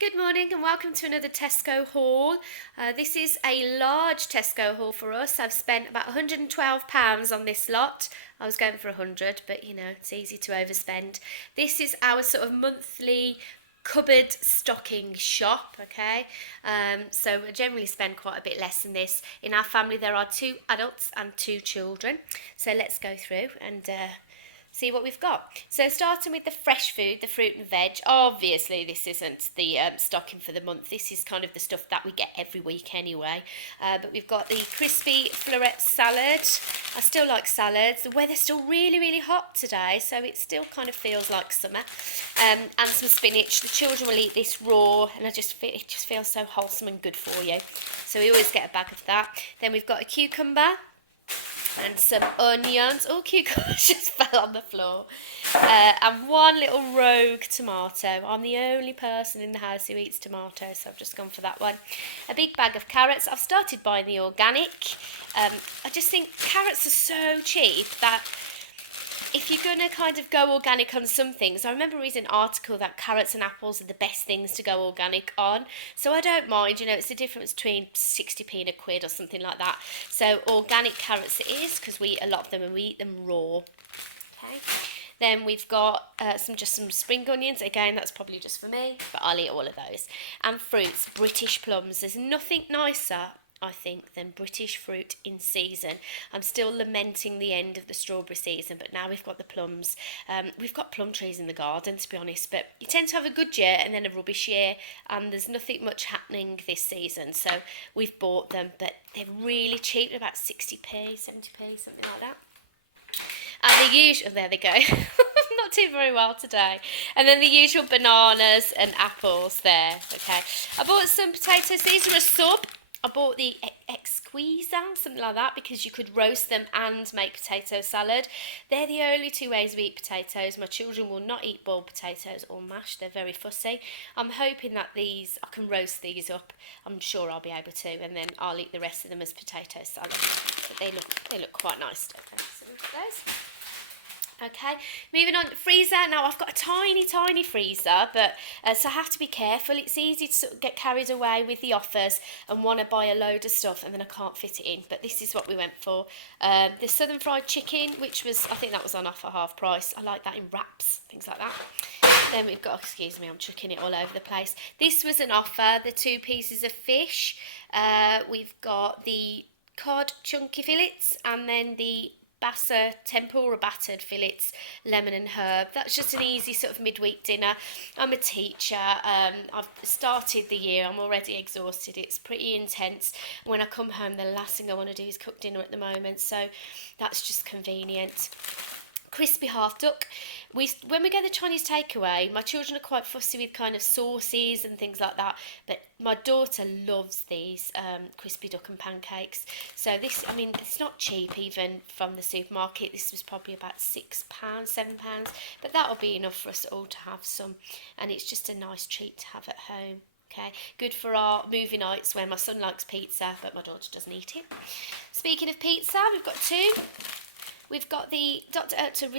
Good morning and welcome to another Tesco haul. This is a large Tesco haul for us. I've spent about £112 on this lot. I was going for 100, but it's easy to overspend. This is our sort of monthly cupboard stocking shop, okay? So I generally spend quite a bit less than this. In our family there are 2 adults and 2 children. So let's go through and see what we've got. So starting with the fresh food, the fruit and veg. Obviously this isn't the stocking for the month. This is kind of the stuff that we get every week anyway. But we've got the crispy floret salad. I still like salads. The weather's still really, really hot today, so it still kind of feels like summer. And some spinach. The children will eat this raw, and it just feels so wholesome and good for you. So we always get a bag of that. Then we've got a cucumber and some onions. Oh, cucumbers just fell on the floor. And one little rogue tomato. I'm the only person in the house who eats tomatoes, so I've just gone for that one. A big bag of carrots. I've started buying the organic. I just think carrots are so cheap that if you're going to kind of go organic on some things, I remember reading an article that carrots and apples are the best things to go organic on. So I don't mind, it's the difference between 60p and a quid or something like that. So organic carrots it is, because we eat a lot of them and we eat them raw. Okay. Then we've got some spring onions. Again, that's probably just for me, but I'll eat all of those. And fruits, British plums. There's nothing nicer, I think, than British fruit in season. I'm still lamenting the end of the strawberry season, but now we've got the plums. We've got plum trees in the garden, to be honest, but you tend to have a good year and then a rubbish year, and there's nothing much happening this season, so we've bought them, but they're really cheap, about 60p, 70p, something like that. And the usual, there they go. Not doing very well today. And then the usual bananas and apples there. Okay. I bought some potatoes. These are a sub. I bought the exquisa, something like that, because you could roast them and make potato salad. They're the only 2 ways we eat potatoes. My children will not eat boiled potatoes or mashed. They're very fussy. I'm hoping that I can roast these up. I'm sure I'll be able to, and then I'll eat the rest of them as potato salad. But they look quite nice. Okay, so look at those. Okay, moving on to freezer. Now I've got a tiny freezer, but so I have to be careful. It's easy to sort of get carried away with the offers and want to buy a load of stuff and then I can't fit it in. But this is what we went for. The southern fried chicken, which I think that was on offer half price. I like that in wraps, things like that. Then we've got, excuse me, I'm chucking it all over the place. This was an offer, the 2 pieces of fish. We've got the cod chunky fillets and then the Bassa tempura battered fillets, lemon and herb. That's just an easy sort of midweek dinner. I'm a teacher. I've started the year. I'm already exhausted. It's pretty intense. When I come home, the last thing I want to do is cook dinner at the moment. So that's just convenient. Crispy half duck. When we get the Chinese takeaway, my children are quite fussy with kind of sauces and things like that, but my daughter loves these crispy duck and pancakes. So this, I mean, it's not cheap even from the supermarket. This was probably about £6, £7, but that'll be enough for us all to have some, and it's just a nice treat to have at home. Okay, good for our movie nights where my son likes pizza, but my daughter doesn't eat it. Speaking of pizza, we've got 2. We've got the Dr. Oetker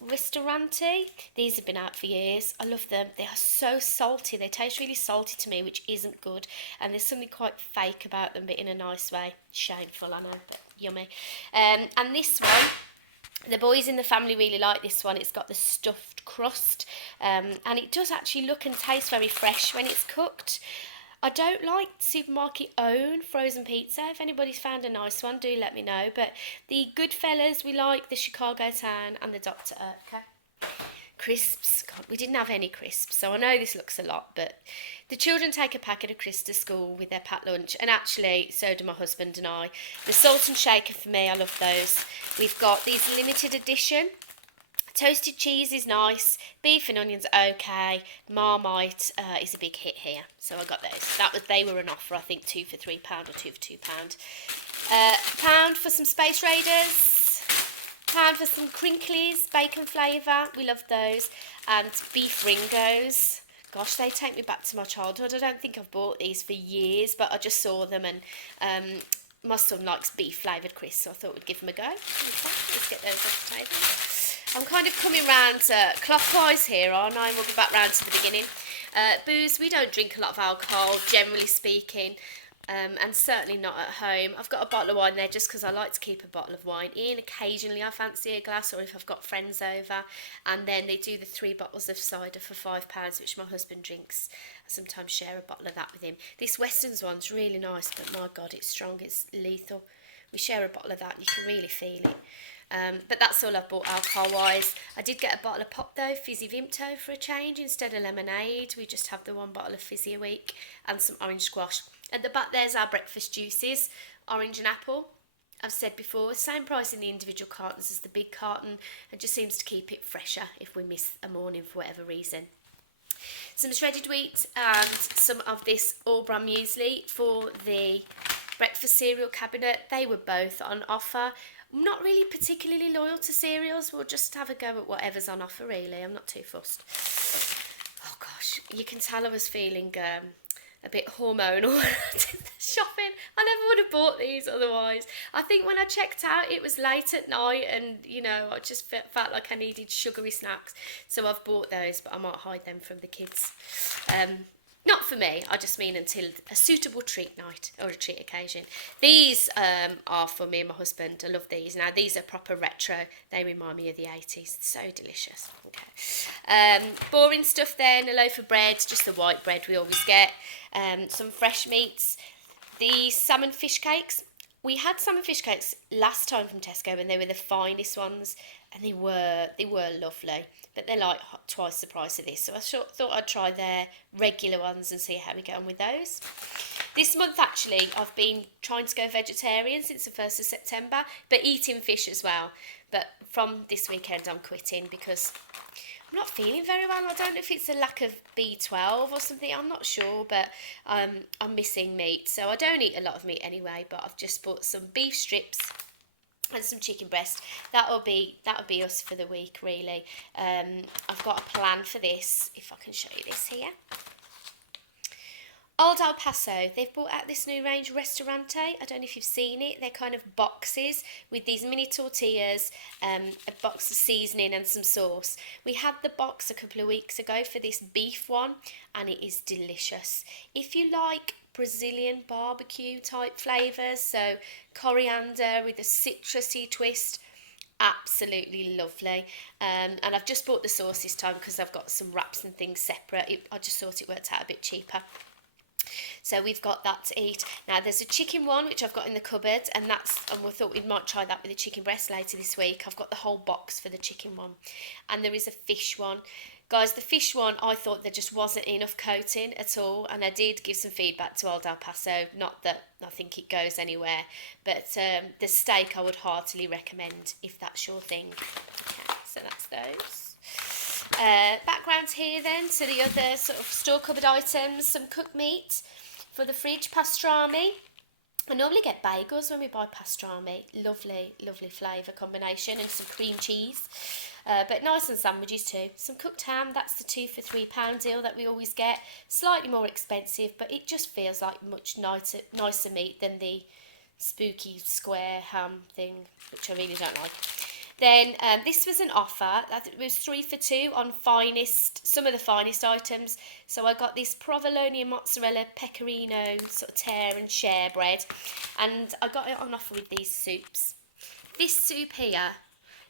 Ristorante. These have been out for years. I love them. They are so salty. They taste really salty to me, which isn't good. And there's something quite fake about them, but in a nice way. Shameful, I know, but yummy. And this one, the boys in the family really like this one. It's got the stuffed crust. And it does actually look and taste very fresh when it's cooked. I don't like supermarket own frozen pizza. If anybody's found a nice one, do let me know. But the Goodfellas we like, the Chicago Town and the Dr. Oetker. Crisps. God, we didn't have any crisps, so I know this looks a lot, but the children take a packet of crisps to school with their packed lunch, and actually so do my husband and I. The salt and shaker for me, I love those. We've got these limited edition. Toasted cheese is nice, beef and onions okay, Marmite is a big hit here, so I got those. They were an offer, I think, 2 for £3 or 2 for £2. £1 for some Space Raiders, £1 for some Crinklies, bacon flavour, we love those, and beef Ringos. Gosh, they take me back to my childhood. I don't think I've bought these for years, but I just saw them, and my son likes beef flavoured crisps, so I thought we'd give them a go. Okay, let's get those off the table. I'm kind of coming round clockwise here, aren't I? And we'll go back round to the beginning. Booze, we don't drink a lot of alcohol, generally speaking. And certainly not at home. I've got a bottle of wine there just because I like to keep a bottle of wine in. Occasionally I fancy a glass, or if I've got friends over. And then they do the 3 bottles of cider for £5, which my husband drinks. I sometimes share a bottle of that with him. This Weston's one's really nice, but my God, it's strong, it's lethal. We share a bottle of that and you can really feel it. But that's all I've bought alcohol-wise. I did get a bottle of pop though, Fizzy Vimto for a change instead of lemonade. We just have the 1 bottle of fizzy a week and some orange squash. At the back there's our breakfast juices, orange and apple. I've said before, same price in the individual cartons as the big carton. It just seems to keep it fresher if we miss a morning for whatever reason. Some shredded wheat and some of this all-bran muesli for the breakfast cereal cabinet. They were both on offer. I'm not really particularly loyal to cereals. We'll just have a go at whatever's on offer, really. I'm not too fussed. Oh gosh, you can tell I was feeling a bit hormonal when I did the shopping. I never would have bought these otherwise. I think when I checked out, it was late at night and, you know, I just felt like I needed sugary snacks. So I've bought those, but I might hide them from the kids. Not for me, I just mean until a suitable treat night or a treat occasion. These are for me and my husband. I love these. Now, these are proper retro. They remind me of the 80s. So delicious. Okay. Boring stuff then, a loaf of bread, just the white bread we always get. Some fresh meats. The salmon fish cakes. We had salmon fish cakes last time from Tesco and they were the finest ones and they were lovely, but they're like twice the price of this, so I thought I'd try their regular ones and see how we get on with those. This month actually I've been trying to go vegetarian since the 1st of September, but eating fish as well, but from this weekend I'm quitting because I'm not feeling very well. I don't know if it's a lack of B12 or something, I'm not sure, but I'm missing meat. So I don't eat a lot of meat anyway, but I've just bought some beef strips and some chicken breast. That'll be us for the week, really. I've got a plan for this, if I can show you this here. Old El Paso, they've brought out this new range, Restaurante. I don't know if you've seen it. They're kind of boxes with these mini tortillas, a box of seasoning and some sauce. We had the box a couple of weeks ago for this beef one, and it is delicious. If you like Brazilian barbecue type flavours, so coriander with a citrusy twist, absolutely lovely. And I've just bought the sauce this time because I've got some wraps and things separate. I just thought it worked out a bit cheaper. So we've got that to eat. Now there's a chicken one which I've got in the cupboard, and we thought we might try that with the chicken breast later this week. I've got the whole box for the chicken one, and there is a fish one. Guys, the fish one, I thought there just wasn't enough coating at all, and I did give some feedback to Old El Paso. Not that I think it goes anywhere, but the steak I would heartily recommend if that's your thing. Okay, so that's those. Background here then to the other sort of store cupboard items. Some cooked meat for the fridge, pastrami. I normally get bagels when we buy pastrami. Lovely, lovely flavour combination, and some cream cheese. But nice and sandwiches too. Some cooked ham, that's the 2 for £3 deal that we always get. Slightly more expensive, but it just feels like much nicer meat than the spooky square ham thing, which I really don't like. Then this was an offer. It was 3 for £2 on some of the finest items. So I got this provolone and mozzarella pecorino sort of tear and share bread, and I got it on offer with these soups. This soup here,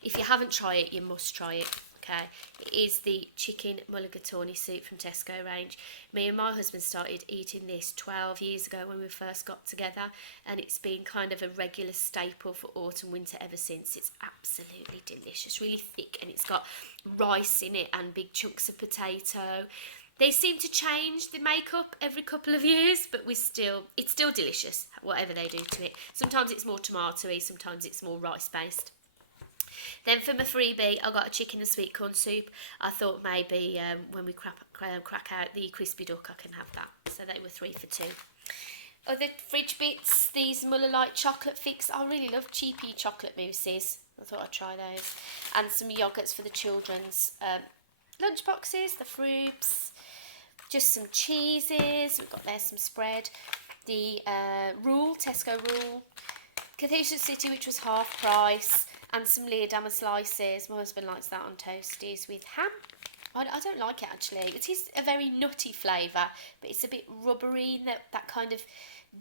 if you haven't tried it, you must try it. Okay, it is the chicken mulligatawny soup from Tesco range. Me and my husband started eating this 12 years ago when we first got together, and it's been kind of a regular staple for autumn winter ever since. It's absolutely delicious, really thick, and it's got rice in it and big chunks of potato. They seem to change the makeup every couple of years, but it's still delicious, whatever they do to it. Sometimes it's more tomatoey, sometimes it's more rice based. Then for my freebie, I got a chicken and sweet corn soup. I thought maybe when we crack out the crispy duck, I can have that. So they were 3 for £2. Other fridge bits, these Muller Light chocolate fix. I really love cheapy chocolate mousses. I thought I'd try those. And some yoghurts for the children's lunch boxes, the fruits. Just some cheeses. We've got there some spread. The Tesco Rule. Cathedral City, which was half price. And some Leerdammer slices. My husband likes that on toasties with ham. I don't like it actually. It is a very nutty flavour, but it's a bit rubbery in that kind of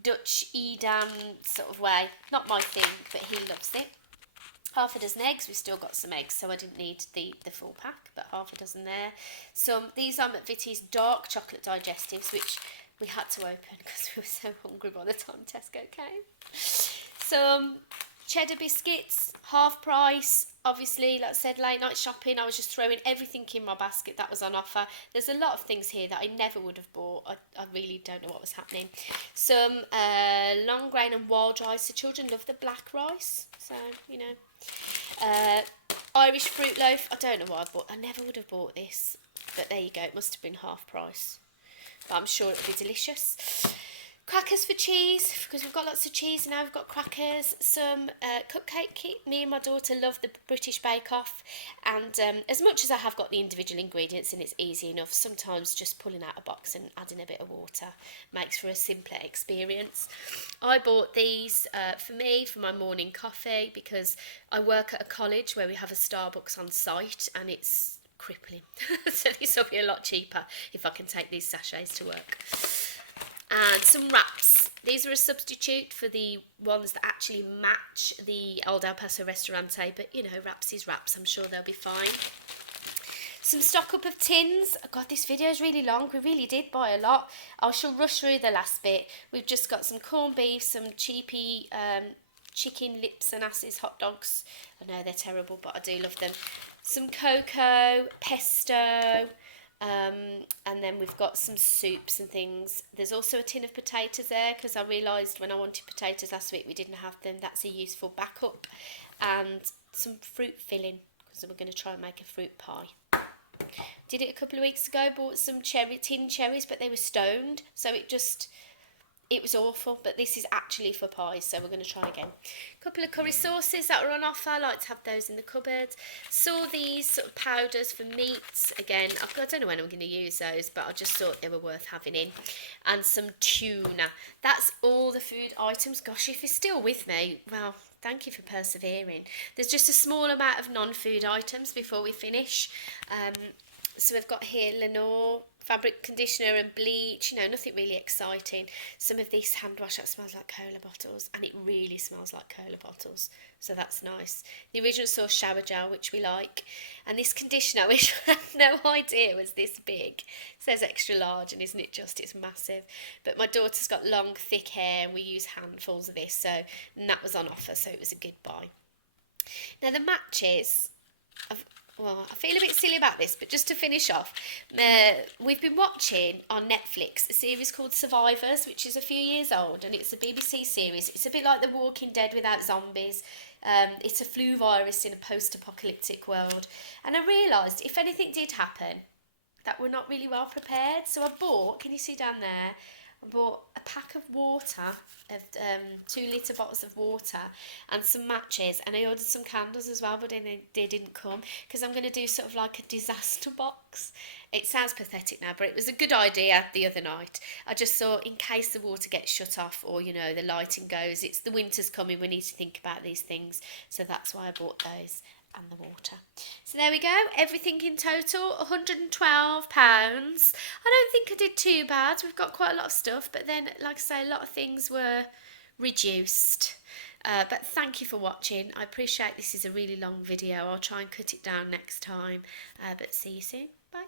Dutch Edam sort of way. Not my thing, but he loves it. Half a dozen eggs. We've still got some eggs, so I didn't need the full pack, but half a dozen there. These are McVitie's dark chocolate digestives, which we had to open because we were so hungry by the time Tesco came. Some cheddar biscuits, half price. Obviously, like I said, late night shopping, I was just throwing everything in my basket that was on offer. There's a lot of things here that I never would have bought. I really don't know what was happening. Some long grain and wild rice. The children love the black rice, so, you know. Irish fruit loaf. I don't know why I bought. I never would have bought this, but there you go. It must have been half price, but I'm sure it'll be delicious. Crackers for cheese, because we've got lots of cheese now. We've got crackers, some cupcake kit. Me and my daughter love the British Bake Off, and as much as I have got the individual ingredients and it's easy enough, sometimes just pulling out a box and adding a bit of water makes for a simpler experience. I bought these for me for my morning coffee because I work at a college where we have a Starbucks on site and it's crippling. So this will be a lot cheaper if I can take these sachets to work. And some wraps. These are a substitute for the ones that actually match the Old El Paso Restaurante, but you know, wraps is wraps. I'm sure they'll be fine. Some stock up of tins. God, this video is really long. We really did buy a lot. I shall rush through the last bit. We've just got some corned beef, some cheapy chicken lips and asses hot dogs. I know they're terrible, but I do love them. Some cocoa, pesto. And then we've got some soups and things. There's also a tin of potatoes there because I realised when I wanted potatoes last week we didn't have them. That's a useful backup. And some fruit filling because we're going to try and make a fruit pie. Did it a couple of weeks ago, bought some tin cherries, but they were stoned, so it was awful, but this is actually for pies, so we're going to try again. A couple of curry sauces that are on offer. I like to have those in the cupboard. Saw these sort of powders for meats. Again, I don't know when I'm going to use those, but I just thought they were worth having in. And some tuna. That's all the food items. Gosh, if you're still with me, well, thank you for persevering. There's just a small amount of non-food items before we finish. So we've got here Lenore fabric conditioner and bleach, you know, nothing really exciting. Some of this hand wash that smells like cola bottles, and it really smells like cola bottles, so that's nice. The original source shower gel, which we like, and this conditioner, which I had no idea was this big. It says extra large, and isn't it just, it's massive. But my daughter's got long thick hair and we use handfuls of this, and that was on offer, so it was a good buy. Now the matches, well, I feel a bit silly about this, but just to finish off, we've been watching on Netflix a series called Survivors, which is a few years old, and it's a BBC series. It's a bit like The Walking Dead without zombies. It's a flu virus in a post-apocalyptic world. And I realised if anything did happen, that we're not really well prepared. So I bought, can you see down there, I bought a pack of water, of 2 litre bottles of water and some matches, and I ordered some candles as well, but they didn't come because I'm going to do sort of like a disaster box. It sounds pathetic now, but it was a good idea the other night. I just thought in case the water gets shut off or, you know, the lighting goes, it's the winter's coming, we need to think about these things, so that's why I bought those and the water. So there we go, everything in total £112. I don't think I did too bad. We've got quite a lot of stuff, but then like I say, a lot of things were reduced. But thank you for watching. I appreciate this is a really long video. I'll try and cut it down next time, but see you soon. Bye.